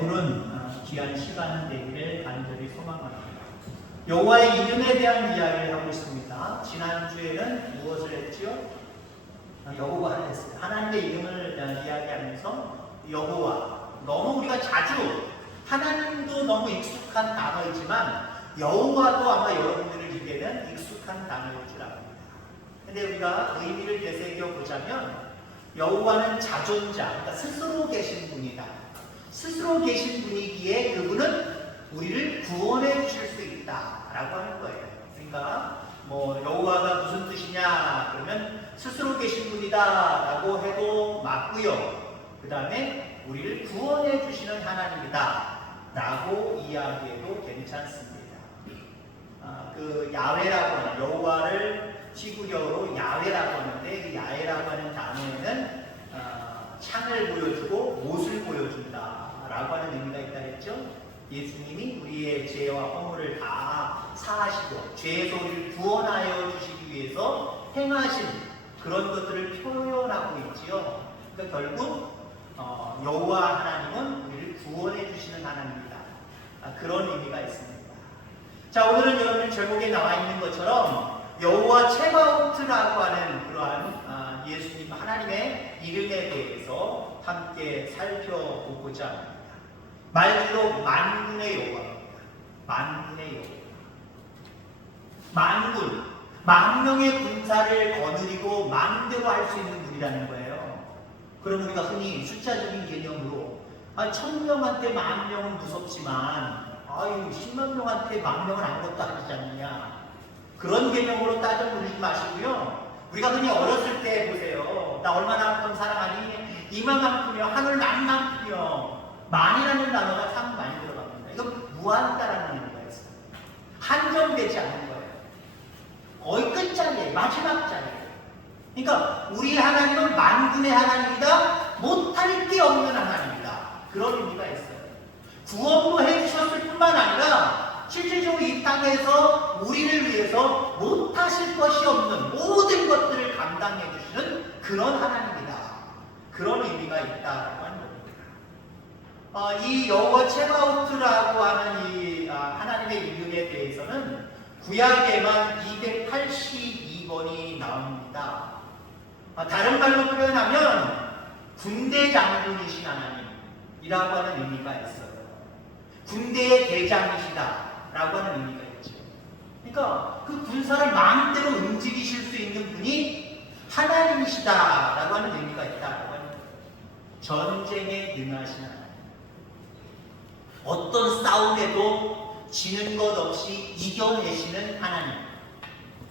베푸는 귀한 시간 되기를 간절히 소망합니다. 여호와의 이름에 대한 이야기를 하고 있습니다. 지난주에는 무엇을 했지요? 여호와를 했어요. 하나님의 이름을 이야기하면서 여호와, 너무 우리가 자주 하나님도 너무 익숙한 단어이지만 여호와도 아마 여러분들을 입에는 익숙한 단어일 줄 압니다. 근데 우리가 의미를 되새겨 보자면 여호와는 자존자, 그러니까 스스로 계신 분이다. 스스로 계신 분이기에 그분은 우리를 구원해 주실 수 있다라고 하는 거예요. 그러니까 여호와가 무슨 뜻이냐 그러면 스스로 계신 분이다라고 해도 맞고요. 그 다음에 우리를 구원해 주시는 하나님이다라고 이야기해도 괜찮습니다. 그 야훼라고 하는, 여호와를 히브리어로 야훼라고 하는데 그 야훼라고 하는 단어에는 창을 보여주고 못을 보여준다라고 하는 의미가 있다 했죠. 예수님이 우리의 죄와 허물을 다 사하시고 죄에서 우리를 구원하여 주시기 위해서 행하신 그런 것들을 표현하고 있지요. 그러니까 결국 여호와 하나님은 우리를 구원해 주시는 하나님이다. 그런 의미가 있습니다. 자, 오늘은 여러분 제목에 나와 있는 것처럼 여호와 체바오트라고 하는 그러한 예수님 하나님의 이름에 대해서 함께 살펴보고자 합니다. 말 그대로 만군의 여호와입니다. 만군의 여호와. 만군, 만명의 군사를 거느리고 마음대로 할 수 있는 분이라는 거예요. 그럼 우리가 흔히 숫자적인 개념으로 1000명한테 10,000명은 무섭지만 10만 명한테 10,000명은 아무것도 아니지 않느냐, 그런 개념으로 따져 보지 마시고요. 우리가 흔히 어렸을 때 보세요. 나 얼마나 사랑하니? 이만큼이요. 하늘 만만큼이요. 만이라는 단어가 참 많이 들어갑니다. 이거 무한다라는 의미가 있어요. 한정되지 않는 거예요. 거의 끝자리예요. 마지막 자리예요. 그러니까 우리 하나님은 만군의 하나님이다. 못할 게 없는 하나님이다. 그런 의미가 있어요. 구원도 해주셨을 뿐만 아니라 실질적으로 이 땅에서 우리를 위해서 못하실 것이 없는 모든 것들을 감당해 주시는 그런 하나님이다. 그런 의미가 있다라고 하는 겁니다. 이 여호와 체바오트라고 하는 이 하나님의 이름에 대해서는 구약에만 282번이 나옵니다. 다른 말로 표현하면 군대 장군이신 하나님이라고 하는 의미가 있어요. 군대의 대장이시다라고 하는 의미가 있죠. 그러니까 그 군사를 마음대로 움직이실 수 있는 분이 하나님이시다라고 하는 의미가 있다라고 하는 거예요. 전쟁에 능하신 하나님. 어떤 싸움에도 지는 것 없이 이겨내시는 하나님.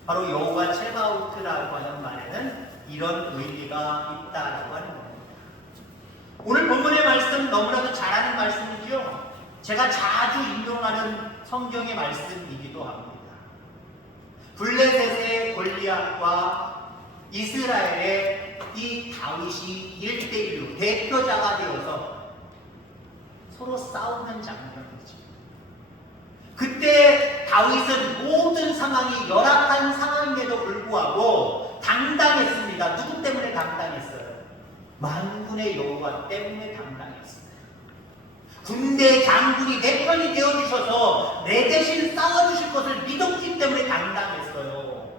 바로 여호와 체바오트라고 하는 말에는 이런 의미가 있다라고 하는 겁니다. 오늘 본문의 말씀 너무나도 잘 아는 말씀이죠. 제가 자주 인용하는 성경의 말씀이기도 합니다. 블레셋의 골리앗과 이스라엘의 이 다윗이 1대1로 대표자가 되어서 서로 싸우는 장면이죠. 그때 다윗은 모든 상황이 열악한 상황임에도 불구하고 당당했습니다. 누구 때문에 당당했어요? 만군의 여호와 때문에 당당했어요. 군대 장군이 내 편이 되어주셔서 내 대신 싸워주실 것을 믿었기 때문에 당당했어요.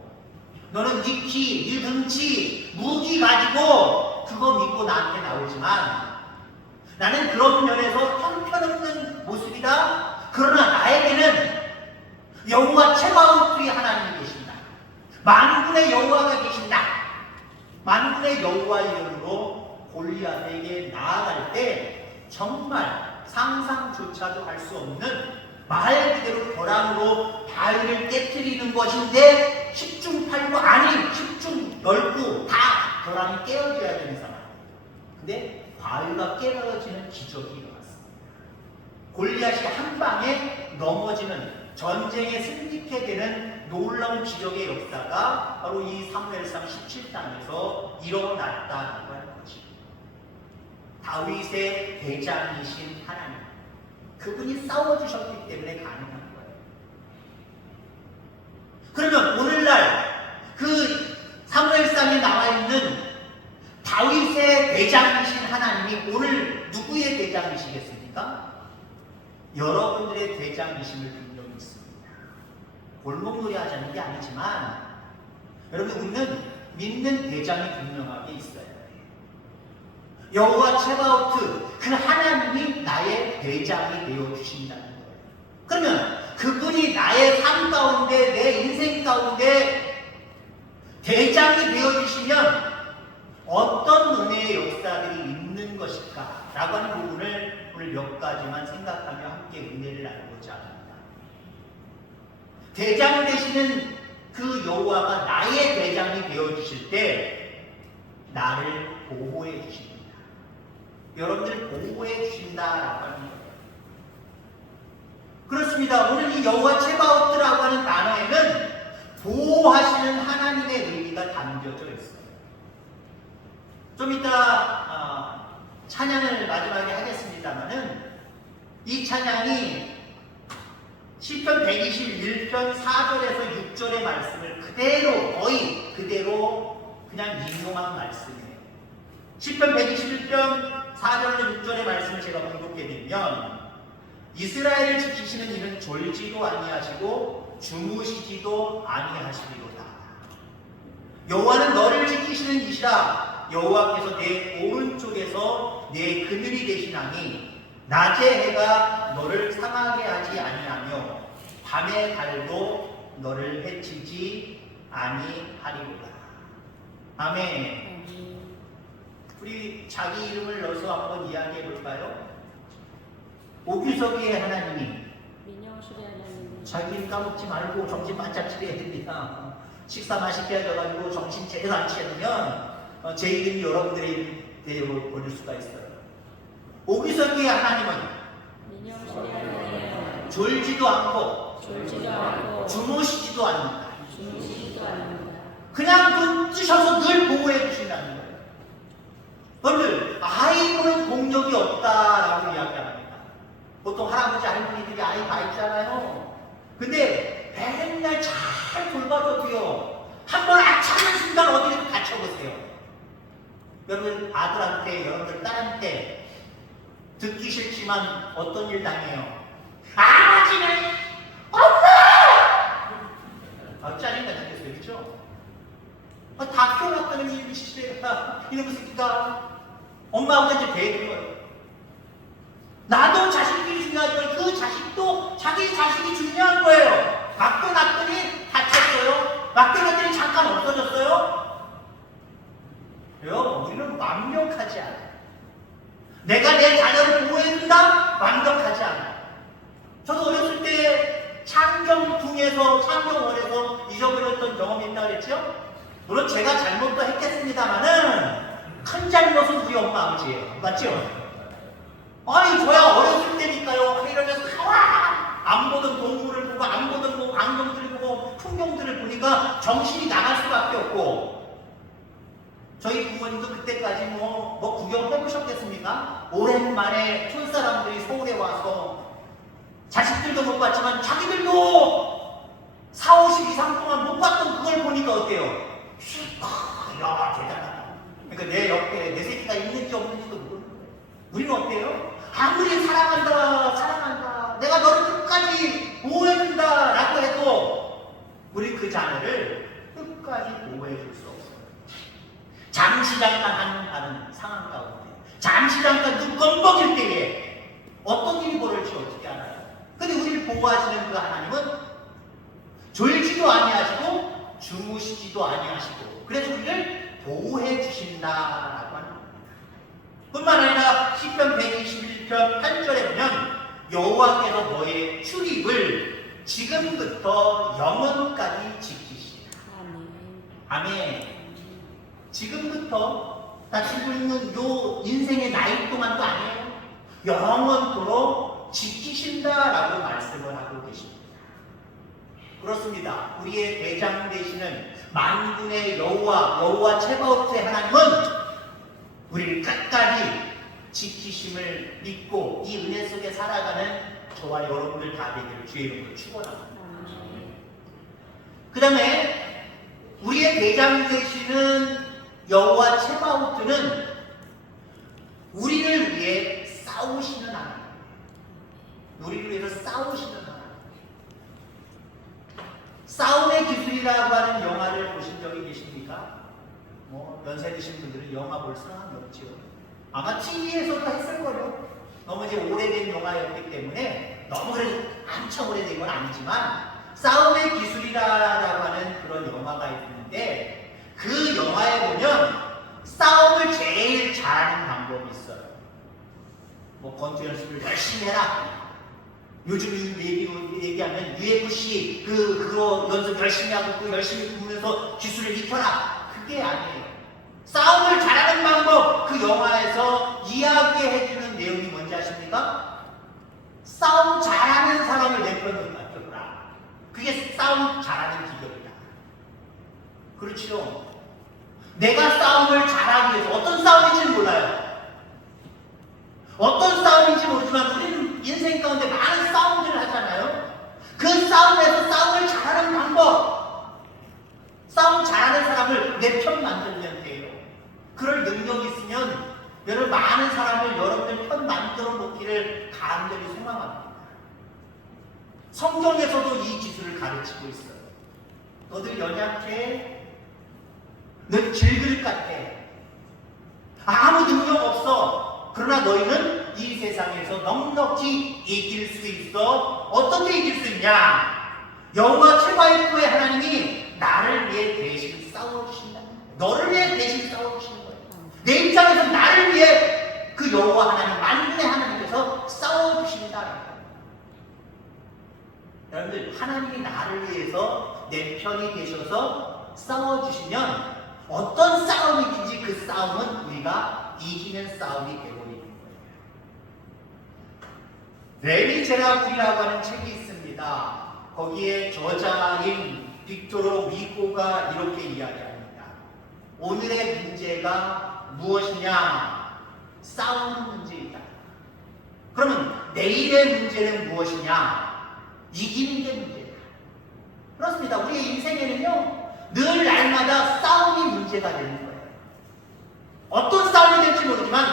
너는 네 키, 네 등치, 무기 가지고 그거 믿고 나한테 나오지만 나는 그런 면에서 형편없는 모습이다. 그러나 나에게는 여호와 체바오트의 하나님이 계신다. 만군의 여호와가 계신다. 만군의 여호와 이름으로 골리앗에게 나아갈 때 정말 상상조차도 할 수 없는 말 그대로 벼랑으로 바위를 깨트리는 것인데 10중 8구 아니 10중 10구 다 벼랑이 깨어져야 되는 상황. 근데 바위가 깨어지는 기적이 일어났습니다. 골리앗이 한 방에 넘어지는, 전쟁에 승리케 되는 놀라운 기적의 역사가 바로 이 사무엘상 17장에서 일어났다라고 하는 거지. 다윗의 대장이신 하나님, 그분이 싸워주셨기 때문에 가능한 거예요. 그러면 오늘날 그 사무엘상에 나와 있는 다윗의 대장이신 하나님이 오늘 누구의 대장이시겠습니까? 여러분들의 대장이심을 분명히 믿습니다. 골목놀이 하자는 게 아니지만 여러분, 우리는 믿는 대장이 분명하게 있어요. 여호와 체바오트, 그 하나님이 나의 대장이 되어주신다는 거예요. 그러면 그분이 나의 삶 가운데, 내 인생 가운데 대장이 되어주시면 어떤 은혜의 역사들이 있는 것일까? 라고 하는 부분을 오늘 몇 가지만 생각하며 함께 은혜를 나누고자 합니다. 대장 되시는 그 여호와가 나의 대장이 되어주실 때 나를 보호해 주십니다. 여러분들 보호해 주신다라고 하는 거예요. 그렇습니다. 오늘 이 여호와 체바오트라고 하는 단어에는 보호하시는 하나님의 의미가 담겨져 있어요. 좀 이따 찬양을 마지막에 하겠습니다만은 이 찬양이 시편 121편 4절에서 6절의 말씀을 그대로, 거의 그대로 그냥 인용한 말씀이에요. 시편 121편 4절에서 6절의 말씀을 제가 봉독해 드리면, 이스라엘을 지키시는 이는 졸지도 아니하시고 주무시지도 아니하시리로다. 여호와는 너를 지키시는 이시라. 여호와께서 내 오른쪽에서 내 그늘이 되시나니 낮의 해가 너를 상하게 하지 아니하며 밤의 달도 너를 해치지 아니하리로다. 아멘. 우리 자기 이름을 넣어서 한번 이야기해 볼까요? 오규석이의 하나님이, 민영실의 하나님, 자기 이름 까먹지 말고 정신 바짝 차려야 됩니다. 식사 맛있게 해줘가지고 정신 제대로 안 차리면 제 이름이 여러분들의 이름이 되어버릴 수가 있어요. 오규석이의 하나님은 민영실의 하나님, 졸지도 않고 주무시지도 않는다. 그냥 눈 뜨셔서 늘 보호해 주신다는 거예요. 여러분들, 아이 보는 공력이 없다라고 이야기합니다. 보통 할아버지 할머니들이 아이 다 있잖아요. 근데 맨날 잘 돌봐줘도요, 한번 아차는 순간 어디를 다쳐보세요. 여러분 아들한테, 여러분들 딸한테 듣기 싫지만 어떤 일 당해요? 아버지는 엄마! 짜증나 죽겠어요, 그렇죠? 다 키워놨다는 이유이 싫어요. 이놈의 새끼가 엄마 아버지한테 대는 거예요. 나도 자식이 중요하지만 그 자식도 자기 자식이 중요한 거예요. 맡겨놨더니 다쳤어요. 맡겨놨더니 잠깐 없어졌어요. 여러분, 우리는 완벽하지 않아요. 내가 내 자녀를 보호해준다? 완벽하지 않아요. 저도 어렸을 때 창경궁에서, 창경원에서 잊어버렸던 경험이 있다고 그랬죠? 물론 제가 잘못도 했겠습니다만은 큰 잘못은 우리 엄마 아버지예요. 맞죠? 아니, 저야 어렸을 때니까요. 이러면서 안 보던 동물을 보고, 안 보던 뭐 광경들을 보고, 풍경들을 보니까 정신이 나갈 수밖에 없고, 저희 부모님도 그때까지 뭐 구경해보셨겠습니까? 오랜만에 촌사람들이 서울에 와서 자식들도 못 봤지만 자기들도 4, 50 이상 동안 못 봤던 그걸 보니까 어때요? 야, 대단하다. 그러니까 내 옆에 내 새끼가 있는지 없는지도 모르는 거예요. 우리는 어때요? 아무리 사랑한다, 내가 너를 끝까지 보호해준다 라고 해도 우리 그 자녀를 끝까지 보호해줄 수 없어요. 잠시 잠깐 하는 상황 가운데, 잠시 잠깐 눈 껌뻑일 때에 어떤 일이 벌어질지 어떻게 알아요? 근데 우리를 보호하시는 그 하나님은 졸지도 아니하시고 주무시지도 아니하시고, 그래서 우리를 보호해 주신다라고 하는 겁니다. 뿐만 아니라 시편 121편 8절에 보면 여호와께서 너의 출입을 지금부터 영원까지 지키시리라. 아멘. 지금부터 다 지고 있는 요 인생의 나이 동안도 아니에요. 영원토록 지키신다라고 말씀을 하고 계십니다. 그렇습니다. 우리의 대장 되시는 만군의 여호와 체바오트의 하나님은 우리를 끝까지 지키심을 믿고 이 은혜 속에 살아가는 저와 여러분들 다 되기를 주의 이름으로 축원합니다. 그 다음에 우리의 대장 되시는 여호와 체바오트는 우리를 위해 싸우시는 하나님. 우리를 위해서 싸우시는 하나님. 싸움의 기술이라고 하는 영화를 보신 적이 계십니까? 연세 드신 분들은 영화 볼 상황이 없지요. 아마 TV에서도 했을 거예요. 너무 이제 오래된 영화였기 때문에 너무 한참 오래된 건 아니지만 싸움의 기술이라고 하는 그런 영화가 있는데 그 영화에 보면 싸움을 제일 잘하는 방법이 있어요. 권투 연습을 열심히 해라. 요즘 얘기하면 UFC 그거 연습 열심히 하고 그 열심히 보면서 기술을 익혀라. 그게 아니에요. 싸움을 잘하는 방법 그 영화에서 이야기해주는 내용이 뭔지 아십니까? 싸움 잘하는 사람을 내 편으로 만들어라. 그게 싸움 잘하는 비결이다. 그렇죠? 내가 싸움을 잘하기 위해서 어떤 싸움인지는 몰라요. 어떤 싸움인지 모르지만 우리는 인생 가운데 많은 싸움들을 하잖아요. 그 싸움에서 싸움을 잘하는 방법, 싸움 잘하는 사람을 내 편 만들면 돼요. 그럴 능력이 있으면 여러분 많은 사람을 여러분들 편 만들어 놓기를 간절히 소망합니다. 성경에서도 이 기술을 가르치고 있어요. 너들 연약해, 너 질그릇 같아, 아무 능력 없어. 그러나 너희는 이 세상에서 넉넉히 이길 수 있어. 어떻게 이길 수 있냐? 여호와 최고의 부의 하나님이 나를 위해 대신 싸워주신다. 너를 위해 대신 싸워주시는 거예요. 내 입장에서 나를 위해 그 여호와 하나님, 만군의 하나님께서 싸워주신다. 여러분들, 하나님이 나를 위해서 내 편이 되셔서 싸워주시면 어떤 싸움이든지 그 싸움은 우리가 이기는 싸움이 되버리는 거예요. 레미제라블이라고 하는 책이 있습니다. 거기에 저자인 빅토르 위고가 이렇게 이야기합니다. 오늘의 문제가 무엇이냐? 싸우는 문제이다. 그러면 내일의 문제는 무엇이냐? 이기는 게 문제다. 그렇습니다. 우리의 인생에는요, 늘 날마다 싸움이 문제가 되는 거예요. 어떤 싸움이 될지 모르지만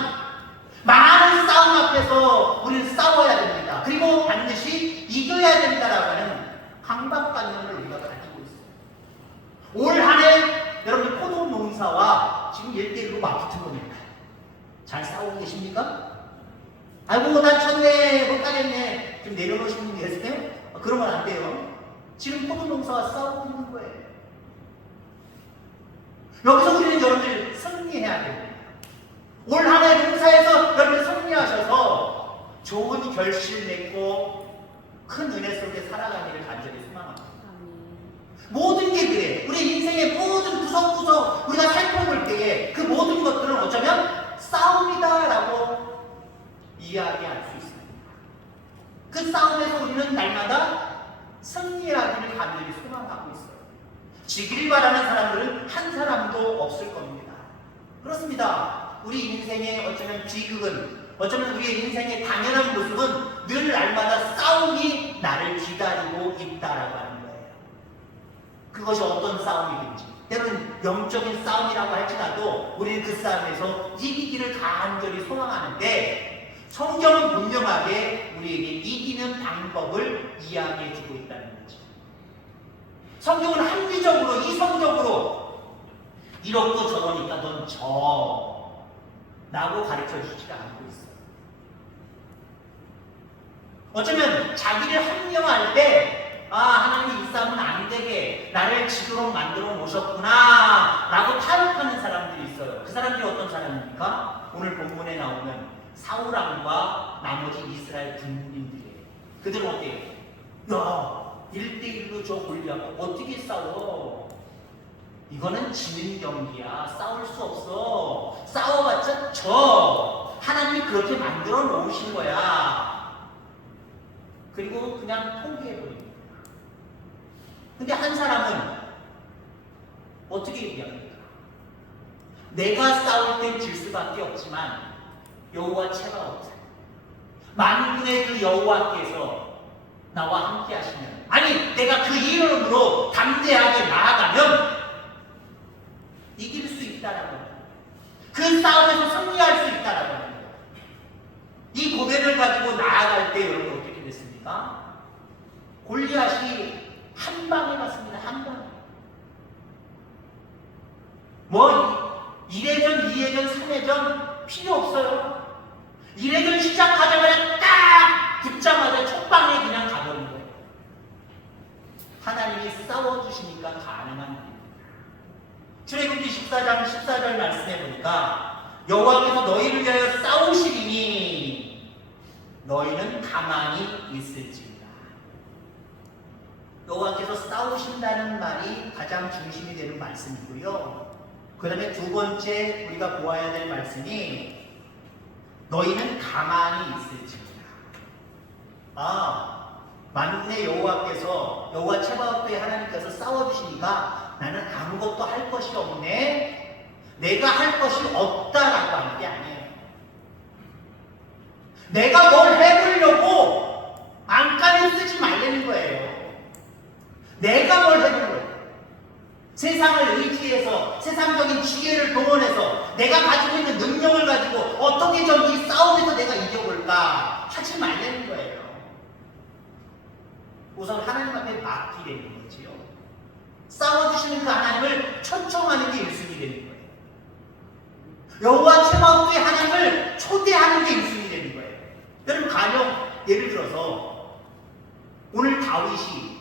많은 싸움 앞에서 우리는 싸워야 됩니다. 그리고 반드시 이겨야 된다라고 하는 강박관념을 우리가 가지고 있어요. 올 한 해 여러분들 포도 농사와 지금 1대1로 맞붙은 겁니다. 잘 싸우고 계십니까? 아이고 난 쳤네, 못 가겠네. 좀 내려놓으시는 분 계세요? 그러면 안 돼요. 지금 포도 농사와 싸우고 있는 거예요. 여기서 우리는 여러분들 승리해야 됩니다. 올 한 해 농사에서 여러분들 승리하셔서 좋은 결실 맺고 큰 은혜 속에 살아가기를 간절히 소망합니다. 모든 게 그래. 우리 인생의 모든 구석구석 우리가 살펴볼 때에 그 모든 것들은 어쩌면 싸움이다라고 이야기할 수 있습니다. 그 싸움에서 우리는 날마다 승리하기를 간절히 소망하고 있어요. 지기를 바라는 사람들은 한 사람도 없을 겁니다. 그렇습니다. 우리 인생의 어쩌면 비극은, 어쩌면 우리의 인생의 당연한 모습은 늘 날마다 싸움이 나를 기다리고 있다라고 하는 거예요. 그것이 어떤 싸움이든지, 때로는 영적인 싸움이라고 할지라도 우리는 그 싸움에서 이기기를 간절히 소망하는데, 성경은 분명하게 우리에게 이기는 방법을 이야기해주고 있다는 거죠. 성경은 합리적으로, 이성적으로 이렇고 저러니까 넌 져 라고 가르쳐주지 않고 있어요. 어쩌면 자기를 합리화할 때 하나님이 이 싸움은 안 되게 나를 지도록 만들어 놓으셨구나 라고 타협하는 사람들이 있어요. 그 사람들이 어떤 사람입니까? 오늘 본문에 나오면 사울왕과 나머지 이스라엘 군인들이에요. 그들은 어때요? 야, 1대1로 저 골리앗과 어떻게 싸워? 이거는 지는 경기야. 싸울 수 없어. 싸워봤자 져. 하나님이 그렇게 만들어 놓으신 거야. 그리고 그냥 포기해버립니다. 근데 한 사람은 어떻게 얘기합니까? 내가 싸울 땐 질 수밖에 없지만 여호와 채바오트, 만군의 그 여호와께서 나와 함께 하시면, 아니 내가 그 이름으로 담대하게 나아가면 이길 수 있다라고 합니다. 그 싸움에서 승리할 수 있다라고 합니다. 이 고백을 가지고 나아갈 때 여러분 어떻게 됐습니까? 골리앗이 한 방에 갔습니다. 한 방에. 뭐 1회전, 2회전, 3회전 필요 없어요. 1회전 시작하자마자 딱 붙자마자 첫 방에 그냥 가버린 거예요. 하나님이 싸워주시니까 가능한 일입니다. 출애굽기 14장 14절 말씀해 보니까 여호와께서 너희를 위하여 싸우시리니 너희는 가만히 있을지니라. 여호와께서 싸우신다는 말이 가장 중심이 되는 말씀이고요. 그 다음에 두 번째 우리가 보아야 될 말씀이 너희는 가만히 있을지니라. 만군의 여호와께서 여호와 체바오트의 하나님께서 싸워주시니까 나는 아무것도 할 것이 없네, 내가 할 것이 없다라고 하는 게 아니에요. 내가 뭘 해보려고 안간을 쓰지 말라는 거예요. 내가 뭘 해보려고, 세상을 의지해서 세상적인 지혜를 동원해서 내가 가지고 있는 능력을 가지고 어떻게 좀 이 싸움에서 내가 이겨볼까 하지 말라는 거예요. 우선 하나님 앞에 맡기려는 거지요. 싸워주시는 그 하나님을 초청하는 게 1순위 되는 거예요. 여호와 체바오트의 하나님을 초대하는 게 1순위 되는 거예요. 여러분, 가령 예를 들어서 오늘 다윗이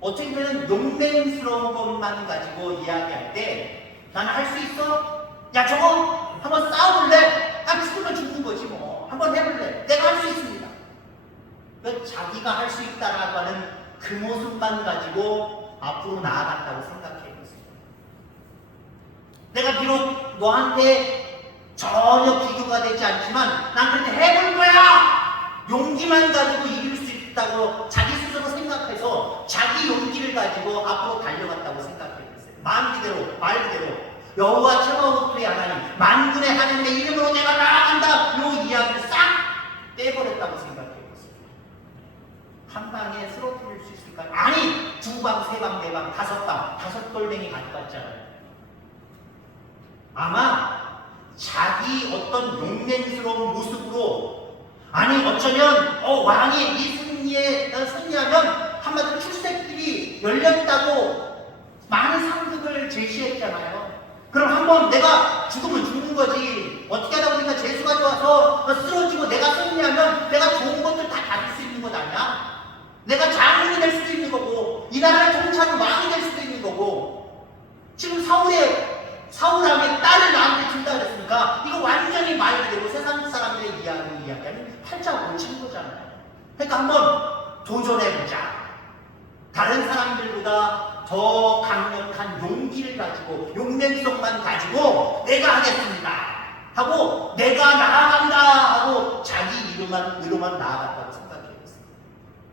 어떻게 보면 용맹스러운 것만 가지고 이야기할 때 나는 할 수 있어? 야, 저거 한번 싸워볼래? 죽으면 죽는 거지 뭐. 한번 해볼래? 내가 할 수 있습니다. 자기가 할 수 있다라고 하는 그 모습만 가지고 앞으로 나아갔다고 생각해보세요. 내가 비록 너한테 전혀 비교가 되지 않지만 난 그렇게 해볼 거야! 용기만 가지고 이길 수 있다고 자기 스스로 생각해서 자기 용기를 가지고 앞으로 달려갔다고 생각해보세요. 마음 그대로, 말 그대로 여호와 체바오트의 하나님, 만군의 하나님의 이름으로 내가 나아간다, 이 이야기를 싹 떼버렸다고 생각해보세요. 한 방에 쓰러뜨릴 수 있을까요? 아니! 2방, 3방, 4방, 5방, 5돌멩이 가져갔잖아요. 아마 자기 어떤 용맹스러운 모습으로, 아니 어쩌면 왕이 이 승리하면 한마디로 출세길이 열렸다고 많은 상극을 제시했잖아요. 그럼 한번 내가 죽으면 죽는 거지, 어떻게 하다 보니까 재수가 좋아서 쓰러지고 내가 승리하면 내가 좋은 것들 다 가질 수 있는 것 아니야? 내가 장군이 될 수도 있는 거고 이 나라를 통치하는 왕이 될 수도 있는 거고, 지금 사울왕의 딸을 나한테 준다 그랬으니까 이거 완전히 말 그대로 세상 사람들의 이야기하는 팔자 고친 거잖아요. 그러니까 한번 도전해보자. 다른 사람들보다 더 강력한 용기를 가지고 용맹성만 가지고 내가 하겠습니다 하고 내가 나아간다 하고 자기 의로만 나아갔다고 생각해보세요.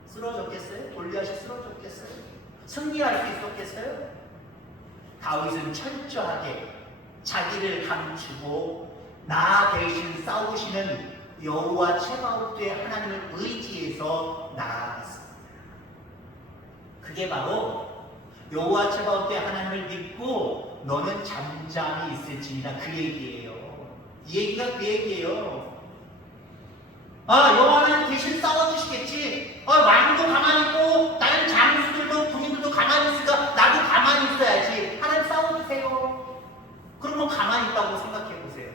쓰러졌겠어요? 골리앗이 쓰러졌겠어요? 승리할 수 있었겠어요? 다윗은 철저하게 자기를 감추고 나 대신 싸우시는 여호와 체바오트의 하나님을 의지해서 나아갔습니다. 그게 바로 여호와 체바오트의 하나님을 믿고 너는 잠잠히 있을지니라, 그 얘기예요. 이 얘기가 그 얘기예요. 여호와 하나님 대신 싸워주시겠지. 왕도 가만히 있고 다른 장수들도 군인들도 가만히 있으니까 나도 가만히 있어야지. 하나님 싸워주세요. 그러면 가만히 있다고 생각해보세요.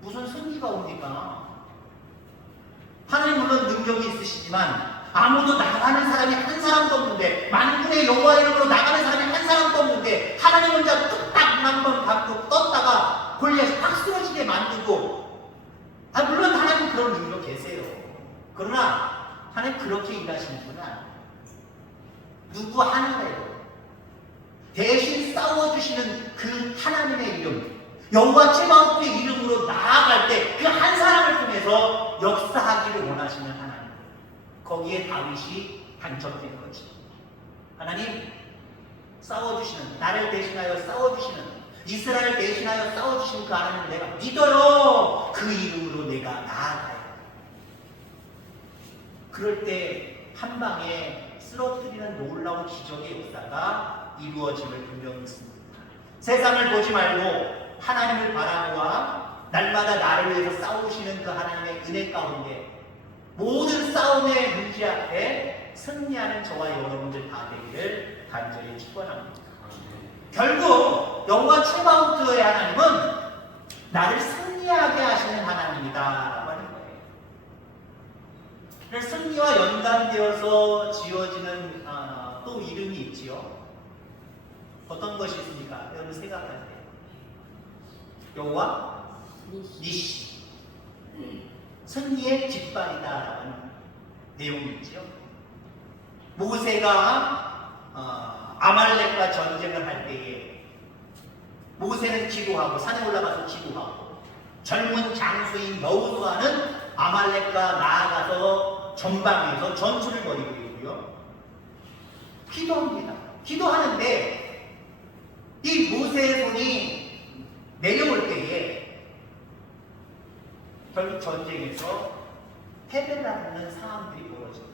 무슨 승리가 옵니까? 하나님 물론 능력이 있으시지만 아무도 나가는 사람이 한 사람도 없는데, 만군의 여호와 이름으로 나가는 사람이 한 사람도 없는데 하나님 혼자 뚝딱 눈 한 번 감고 떴다가 골리앗이 팍 쓰러지게 만들고, 물론 하나님 그런 능력 계세요. 그러나 하나님 그렇게 일하시는 분은 아니에요. 누구 하나래요. 대신 싸워주시는 그 하나님의 이름, 여호와 체바오트의 이름으로 나아갈 때 그 한 사람을 통해서 역사하기를 원하시는 하나님. 거기에 다윗이 당첨된 거지. 하나님 싸워주시는, 나를 대신하여 싸워주시는, 이스라엘 대신하여 싸워주시는 그 하나님을 내가 믿어요. 그 이름으로 내가 나아가요. 그럴 때 한 방에 쓰러뜨리는 놀라운 기적의 역사가 이루어짐을 분명히 믿습니다. 세상을 보지 말고 하나님을 바라보아 날마다 나를 위해서 싸우시는 그 하나님의 은혜 가운데 모든 싸움의 문제 앞에 승리하는 저와 여러분들 다 되기를 간절히 축원합니다. 결국 여호와 체바오트의 하나님은 나를 승리하게 하시는 하나님이다라고 하는 거예요. 그래서 승리와 연관되어서 지어지는 또 이름이 있지요. 어떤 것이 있습니까? 여러분 생각할 때 여호와 니시, 승리의 깃발이다라고 하는 내용이 있지요. 모세가 아말렉과 전쟁을 할 때에 모세는 기도하고 산에 올라가서 기도하고 젊은 장수인 여호수아는 아말렉과 나아가서 전방에서 전투를 벌이고 있고요. 기도합니다. 기도하는데 이 모세의 손이 내려올 때에 결국 전쟁에서 패배를 하는 상황들이 벌어집니다.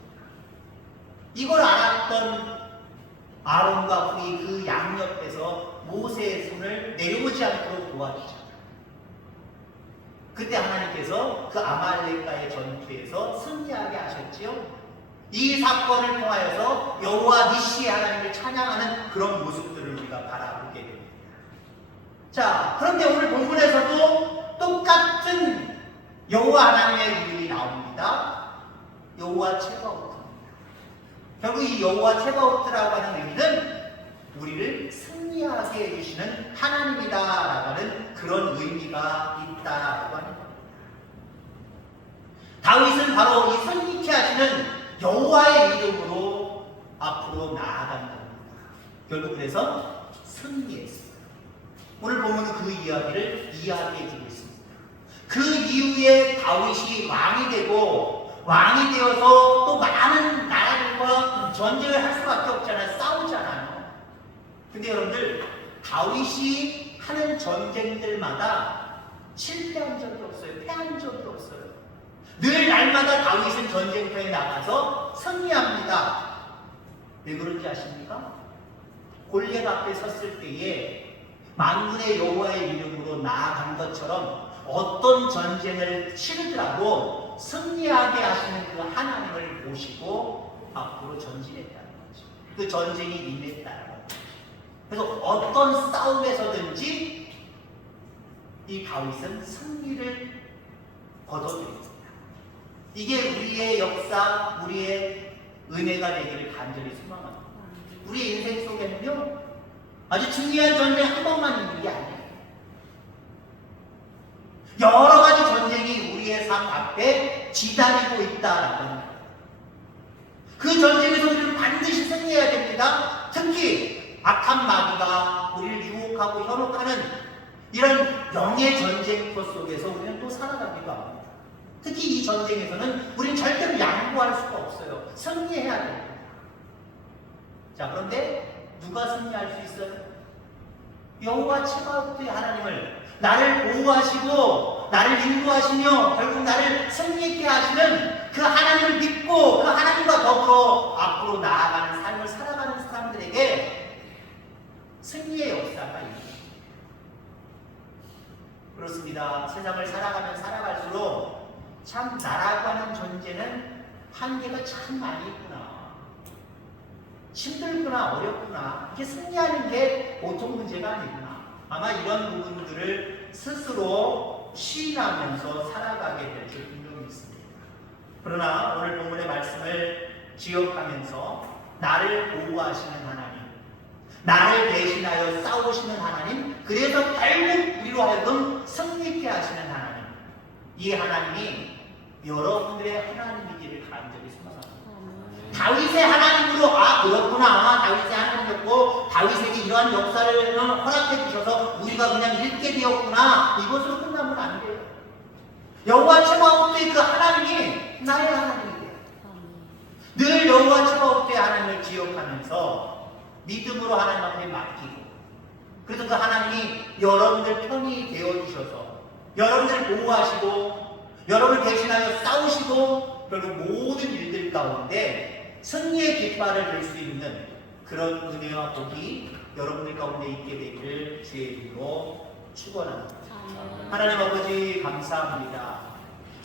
이걸 알았던 아론과 후이 그 양옆에서 모세의 손을 내려오지 않도록 도와주잖아요. 그때 하나님께서 그 아말렉과의 전투에서 승리하게 하셨지요. 이 사건을 통하여서 여호와 니시의 하나님을 찬양하는 그런 모습들을 우리가 바라보게 됩니다. 자, 그런데 오늘 본문에서도 똑같은 여호와 하나님의 이름이 나옵니다. 여호와 체바오트. 결국 이 여호와 체바오트라고 하는 의미는 우리를 승리하게 해주시는 하나님이다라고 하는 그런 의미가 있다라고 하는 겁니다. 다윗은 바로 이 승리케 하시는 여호와의 이름으로 앞으로 나아간 겁니다. 결국 그래서 승리했습니다. 오늘 보면 그 이야기를 이야기해주고 있습니다. 그 이후에 다윗이 왕이 되고 왕이 되어서 또 많은 나라들과 전쟁을 할 수밖에 없잖아요. 싸우잖아요. 근데 여러분들 다윗이 하는 전쟁들마다 실패한 적이 없어요. 패한 적이 없어요. 늘 날마다 다윗은 전쟁터에 나가서 승리합니다. 왜 그런지 아십니까? 골리앗 앞에 섰을 때에 만군의 여호와의 이름으로 나아간 것처럼 어떤 전쟁을 치르더라도 승리하게 하시는 그 하나님을 모시고 앞으로 전진했다는 거죠. 그 전쟁이 임했다는 거죠. 그래서 어떤 싸움에서든지 이 다윗은 승리를 거둬들입니다. 이게 우리의 역사, 우리의 은혜가 되기를 간절히 소망합니다. 우리 인생 속에는요, 아주 중요한 전쟁 한 번만 있는 게 아니에요. 여러 가지 전쟁이 우리의 삶 앞에 기다리고 있다라고 합니다. 그 전쟁에서 우리는 반드시 승리해야 됩니다. 특히 악한 마귀가 우리를 유혹하고 현혹하는 이런 영의 전쟁터 속에서 우리는 또 살아가기도 합니다. 특히 이 전쟁에서는 우리는 절대로 양보할 수가 없어요. 승리해야 됩니다. 자, 그런데 누가 승리할 수 있어요? 여호와 체바오트의 하나님을, 나를 보호하시고 나를 인도하시며 결국 나를 승리케 하시는 그 하나님을 믿고 그 하나님과 더불어 앞으로 나아가는 삶을 살아가는 사람들에게 승리의 역사가 있습니다. 그렇습니다. 세상을 살아가면 살아갈수록 참 나라고 하는 존재는 한계가 참 많이 있구나. 힘들구나, 어렵구나. 이게 승리하는 게 보통 문제가 아니구나. 아마 이런 부분들을 스스로 시인하면서 살아가게 될 줄 분명히 있습니다. 그러나 오늘 본문의 말씀을 기억하면서 나를 보호하시는 하나님, 나를 대신하여 싸우시는 하나님, 그래서 결국 우리로 하여금 승리케 하시는 하나님, 이 하나님이 여러분들의 하나님이기를 간절히 소망합니다. 다윗의 하나님으로 그렇구나, 다윗의 하나님이었고 다윗에게 이러한 역사를 허락해 주셔서 우리가 그냥 읽게 되었구나, 이것으로 끝나면 안 돼요. 여호와 체바오트의 그 하나님이 나의 하나님이에요. 늘 여호와 체바오트의 하나님을 기억하면서 믿음으로 하나님 앞에 맡기고, 그래서 그 하나님이 여러분들 편이 되어주셔서 여러분들 보호하시고 여러분을 대신하여 싸우시고 결국 모든 일들 가운데 승리의 깃발을 들 수 있는 그런 은혜와 복이 여러분들 가운데 있게 되기를 주의 이름으로 축원합니다. 하나님 아버지 감사합니다.